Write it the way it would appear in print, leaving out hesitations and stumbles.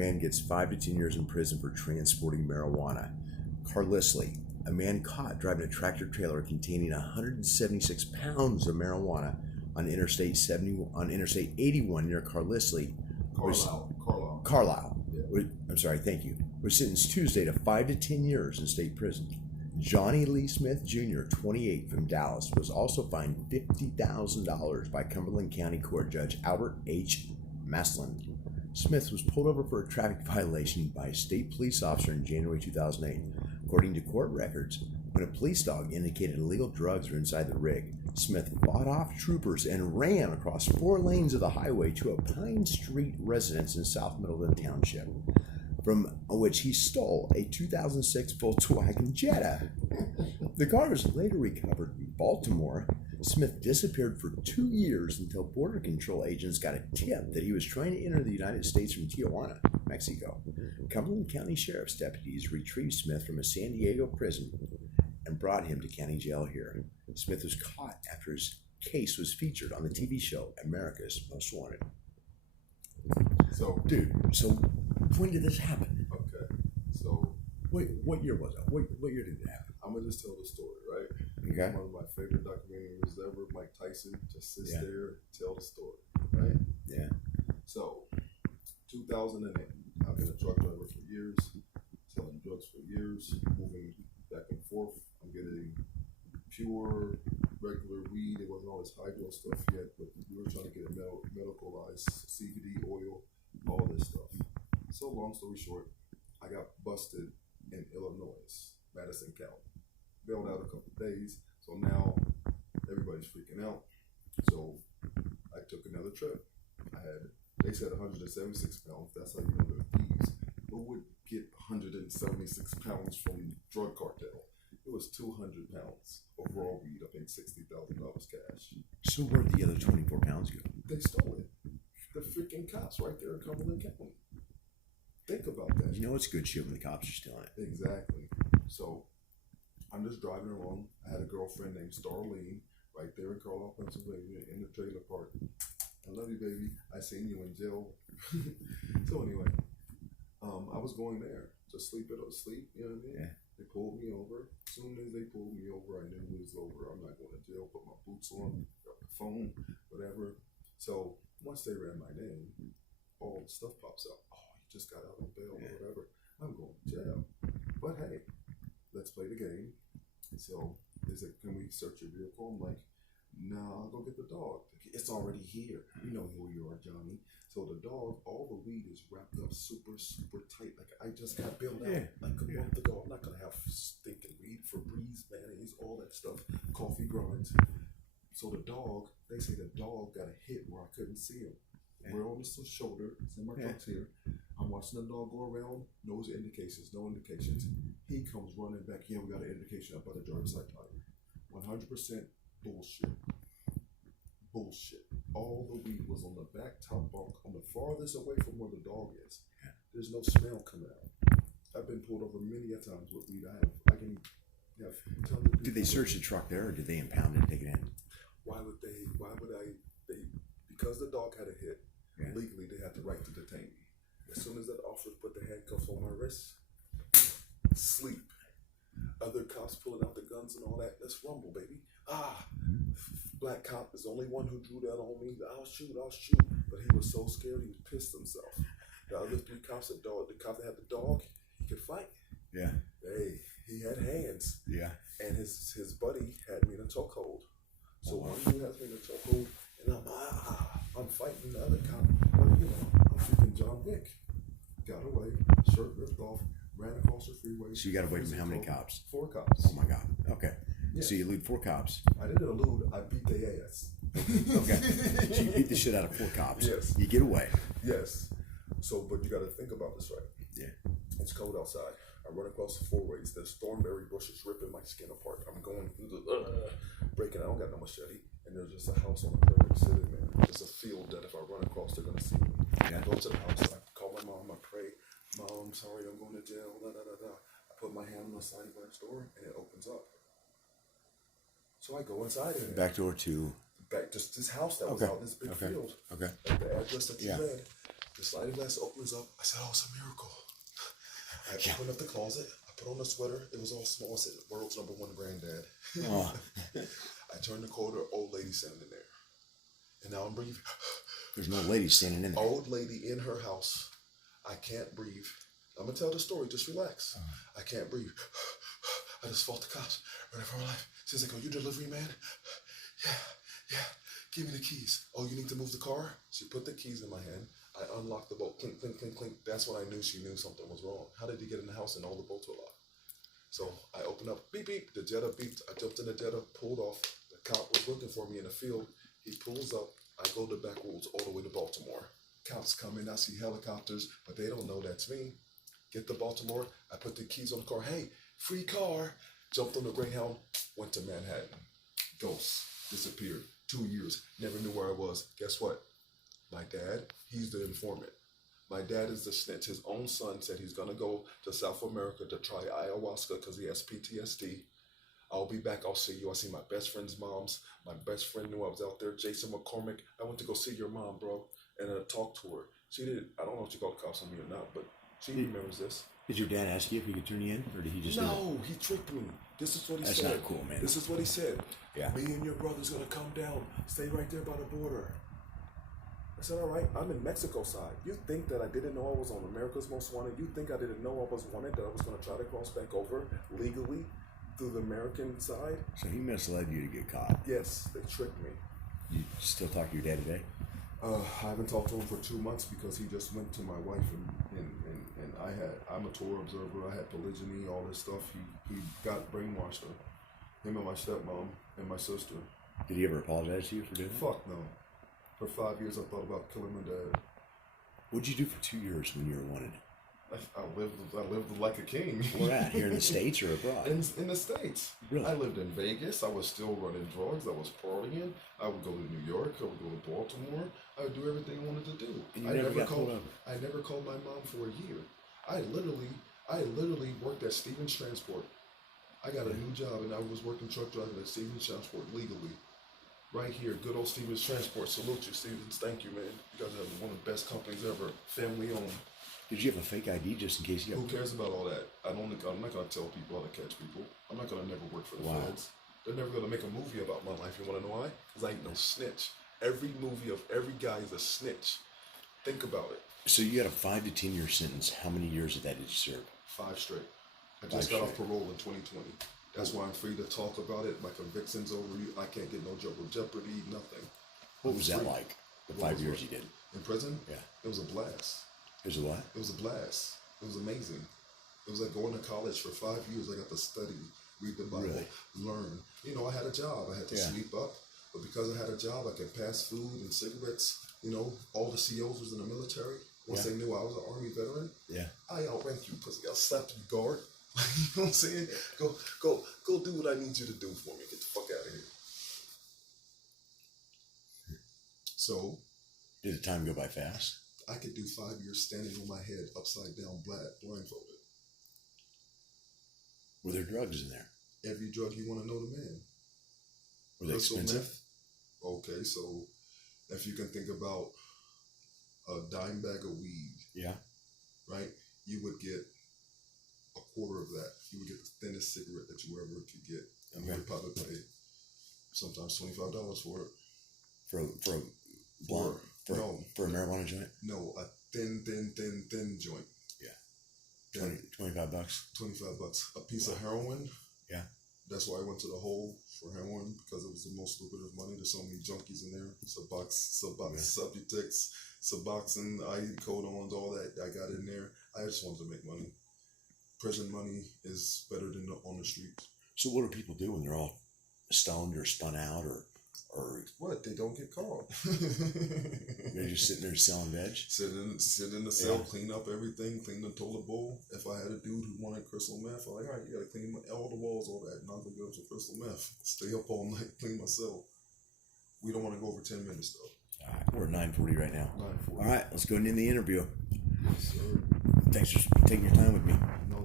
Man gets 5 to 10 years in prison for transporting marijuana. Carlisle. A man caught driving a tractor trailer containing 176 pounds of marijuana on Interstate 81 near Carlisle. Carlisle. Yeah. I'm sorry, thank you. Was sentenced Tuesday to 5 to 10 years in state prison. Johnny Lee Smith Jr., 28, from Dallas, was also fined $50,000 by Cumberland County Court Judge Albert H. Maslin. Smith was pulled over for a traffic violation by a state police officer in January 2008. According to court records, when a police dog indicated illegal drugs were inside the rig, Smith fought off troopers and ran across 4 lanes of the highway to a Pine Street residence in South Middleton Township, from which he stole a 2006 Volkswagen Jetta. The car was later recovered in Baltimore. Smith disappeared for 2 years until Border Control agents got a tip that he was trying to enter the United States from Tijuana, Mexico. Cumberland County Sheriff's deputies retrieved Smith from a San Diego prison and brought him to county jail here. Smith was caught after his case was featured on the TV show America's Most Wanted. So when did this happen? Okay, so wait, what year was it? What year did it happen? I'm gonna just tell the story, right? Okay. One of my favorite documentaries ever. Mike Tyson just sits there and tell the story, right? Yeah. So, 2008. I've been a drug driver for years, selling drugs for years, moving back and forth. I'm getting pure, regular weed. It wasn't all this hydro stuff yet, but we were trying to get it medicalized, CBD oil, all this stuff. So long story short, I got busted in Illinois, Madison County. Bailed out a couple days, so now everybody's freaking out. So I took another trip. They said 176 pounds. That's how you know they're thieves. Who would get 176 pounds from drug cartel? It was 200 pounds of raw weed. I think $60,000 cash. So where'd the other 24 pounds go? They stole it. The freaking cops right there in Cumberland County. Think about that. You know it's good shit when the cops are stealing it. Exactly. So I'm just driving along. I had a girlfriend named Starlene right there in Carlisle, Pennsylvania, in the trailer park. I love you, baby. I seen you in jail. So anyway, I was going there to sleep, you know what I mean? Yeah. They pulled me over. As soon as they pulled me over, I knew it was over. I'm not going to jail. Put my boots on, got my phone, whatever. So once they ran my name, all the stuff pops up. Oh, you just got out on bail or whatever. I'm going to jail. But hey, let's play the game. So they said, can we search your vehicle? I'm like, no, I'll go get the dog. It's already here. You know who you are, Johnny. So the dog, all the weed is wrapped up super, super tight. Like I just got bailed out like a month ago. I'm not going to have stinking weed, Febreze, mayonnaise, all that stuff, coffee grinds. So the dog, they say the dog got a hit where I couldn't see him. We're on his shoulder. It's in my truck's here. I'm watching the dog go around. No indications. He comes running back. Yeah, we got an indication up by the driver's side tire. 100% bullshit. All the weed was on the back top bunk, on the farthest away from where the dog is. There's no smell coming out. I've been pulled over many a times with weed. I can have tons of. Did they search the truck there, or did they impound it and take it in? Why would I? Because the dog had a hit. Legally, they had the right to detain me. As soon as that officer put the handcuffs on my wrist, sleep. Other cops pulling out the guns and all that. Let's rumble, baby. Black cop is the only one who drew that on me. I'll shoot. But he was so scared, he pissed himself. The other 3 cops, the cop that had the dog, he could fight. Yeah. Hey, he had hands. Yeah. And his buddy had me in a chokehold. So one dude has me in a chokehold, and I'm fighting the other cop. But I'm freaking John Wick. Got away, shirt ripped off, ran across the freeway. So you got away from how many cops? 4 cops. Oh my God. Okay. Yeah. So you elude 4 cops. I didn't elude. I beat their ass. Okay. So you beat the shit out of 4 cops. Yes. You get away. Yes. So, but you got to think about this, right? Yeah. It's cold outside. I run across the 4 ways. There's thornberry bushes ripping my skin apart. I'm going through the breaking. I don't got no machete. And there's just a house on the prairie sitting there. There's a field that if I run across, they're gonna see me. I go to the house. I call my mom. I pray. Mom, I'm sorry. I'm going to jail. I put my hand on the sliding glass door, and it opens up. So I go inside it. Back door to just this house that was out, this big field. Okay. Like the address that you read. The sliding glass opens up. I said, oh, it's a miracle. I Yeah. opened up the closet. I put on a sweater. It was all small. I said, world's #1 granddad. Oh, I turned the corner, old lady standing there. And now I'm breathing. there's no lady standing in there. Old lady in her house. I can't breathe. I'm going to tell the story. Just relax. I can't breathe. I just fought the cops. Running for my life. She's like, oh, you delivery man? Yeah. Give me the keys. Oh, you need to move the car? She put the keys in my hand. I unlocked the bolt. Clink, clink, clink, clink. That's when I knew she knew something was wrong. How did he get in the house and all the bolts were locked? So I opened up. Beep, beep. The Jetta beeped. I jumped in the Jetta, pulled off. The cop was looking for me in the field. He pulls up. I go the back roads all the way to Baltimore. Cops come in. I see helicopters, but they don't know that's me. Get to Baltimore. I put the keys on the car. Hey, free car. Jumped on the Greyhound. Went to Manhattan. Ghost. Disappeared. 2 years. Never knew where I was. Guess what? My dad, he's the informant. My dad is the snitch. His own son said he's going to go to South America to try ayahuasca because he has PTSD. I'll be back. I'll see you. I see my best friend's moms. My best friend knew I was out there. Jason McCormick. I went to go see your mom, bro, and talk to her. She did. I don't know if she called the cops on me or not, but she remembers this. Did your dad ask you if he could turn you in, or did he just do it? No, he tricked me. This is what he That's said. not cool, man. This is what he said. Yeah. Me and your brother's gonna come down. Stay right there by the border. I said, all right, I'm in Mexico side. You think that I didn't know I was on America's Most Wanted? You think I didn't know I was wanted, that I was gonna try to cross back over legally through the American side? So he misled you to get caught. Yes, they tricked me. You still talk to your dad today? I haven't talked to him for 2 months because he just went to my wife and I'm a Torah observer. I had polygyny, all this stuff. He got brainwashed her. Him and my stepmom and my sister. Did he ever apologize to you for doing it? Fuck no. For 5 years I thought about killing my dad. What'd you do for 2 years when you were wanted? I lived like a king. Where at? Here in the States or abroad? In the States. Really? I lived in Vegas. I was still running drugs. I was partying. I would go to New York. I would go to Baltimore. I would do everything I wanted to do. And you never got pulled over? I never called my mom for a year. I literally worked at Stevens Transport. I got a new job and I was working truck driving at Stevens Transport legally. Right here, good old Stevens Transport. Salute you, Stevens. Thank you, man. You guys are one of the best companies ever. Family owned. Did you have a fake ID just in case you Who got... cares about all that? I'm not gonna tell people how to catch people. I'm not gonna never work for the Wow. feds. They're never gonna make a movie about my life. You wanna know why? Because I ain't no snitch. Every movie of every guy is a snitch. Think about it. So you got a 5 to 10 year sentence. How many years of that did you serve? 5 straight. I 5 just got off straight. parole in 2020. That's why I'm free to talk about it. My conviction's over. I can't get no jeopardy, nothing. What was that Free. like? The What 5 was years what? you did? In prison? Yeah. It was a blast. Is it what? It was a blast. It was amazing. It was like going to college for 5 years. I got to study, read the Bible, Really? learn. You know, I had a job. I had to Yeah. sleep up. But because I had a job, I could pass food and cigarettes. You know, all the COs was in the military. Once Yeah. they knew I was an Army veteran, Yeah. I outrank you, pussy. I'll slap you, guard. You know what I'm saying? Go do what I need you to do for me. Get the fuck out of here. So Did the time go by fast? I could do 5 years standing on my head, upside down, blindfolded. Were there drugs in there? Every drug you want to know, the man. Were they Crystal expensive? meth. Okay, so if you can think about a dime bag of weed, Yeah. right? You would get a quarter of that. You would get the thinnest cigarette that you ever could get. And you Okay. would probably pay sometimes $25 for it. For a blunt? No. For a marijuana joint? No, a thin joint. Yeah. Yeah. 25 bucks? $25. A piece of heroin. Yeah. That's why I went to the hole for heroin, because it was the most lucrative money. There's so many junkies in there. Subutex, Suboxone, Codons, all that I got in there. I just wanted to make money. Prison money is better than on the streets. So what do people do when they're all stoned or spun out or What? They don't get caught. they're just sitting there selling veg? Sit in the cell, Yeah. clean up everything, clean the toilet bowl. If I had a dude who wanted crystal meth, I'm like, all right, you gotta clean all the walls, all that. Not gonna get some crystal meth. Stay up all night, clean my cell. We don't want to go over 10 minutes though. All right, we're at 9:40 right now. 9:40. All right, let's go into the interview. Yes, sir. Thanks for taking your time with me. No,